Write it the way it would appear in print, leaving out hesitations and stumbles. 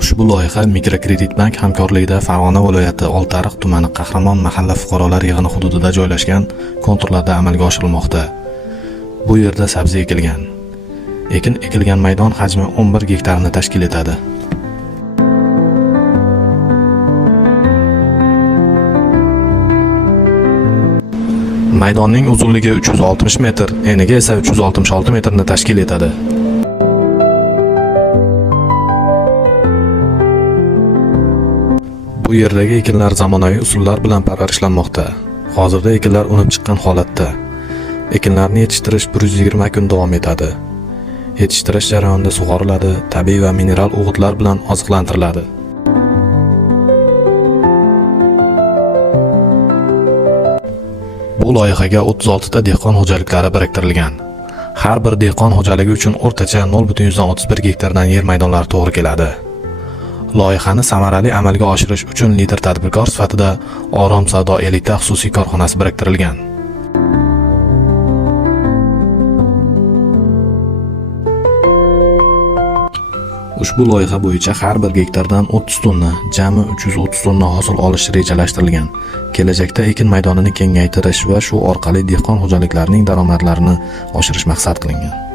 Ushbu loyiha Mikrokreditbank hamkorligida Farg'ona viloyati Oltiariq tumani Qahramon mahalla fuqarolar yig'ini hududida joylashgan konturlarda amalga oshirilmoqda. Bu yerda sabzi ekilgan. Ekin ekilgan maydon hajmi 11 gektarni tashkil etadi. Maydonning uzunligi 360 metr, eniga esa 366 metrni tashkil etadi. Bu yerdagi ekinlar zamonaviy usullar bilan parvarishlanmoqda. Hozirda ekinlar unib chiqqan holatda. Ekinlarni yetishtirish 120 kun davom etadi. Yetishtirish jarayonida sug'oriladi, tabiiy va mineral o'g'itlar bilan oziqlantiriladi. Bu loyihaga 36 ta dehqon xo'jaliklari biriktirilgan. Har bir dehqon xo'jaligi uchun o'rtacha 0,31 gektardan yer maydonlari to'g'ri keladi. Loyihani samarali amalga oshirish uchun lider tadbirkor sifatida Orom savdo elita xususiy korxonasi biriktirilgan. Ushbu loyiha bo'yicha har bir gektardan 30 tonna, jami 330 tonna hosil olish rejalashtirilgan. Kelajakda ekin maydonini kengaytirish va shu orqali dehqon xo'jaliklarining daromadlarini oshirish maqsad qilingan.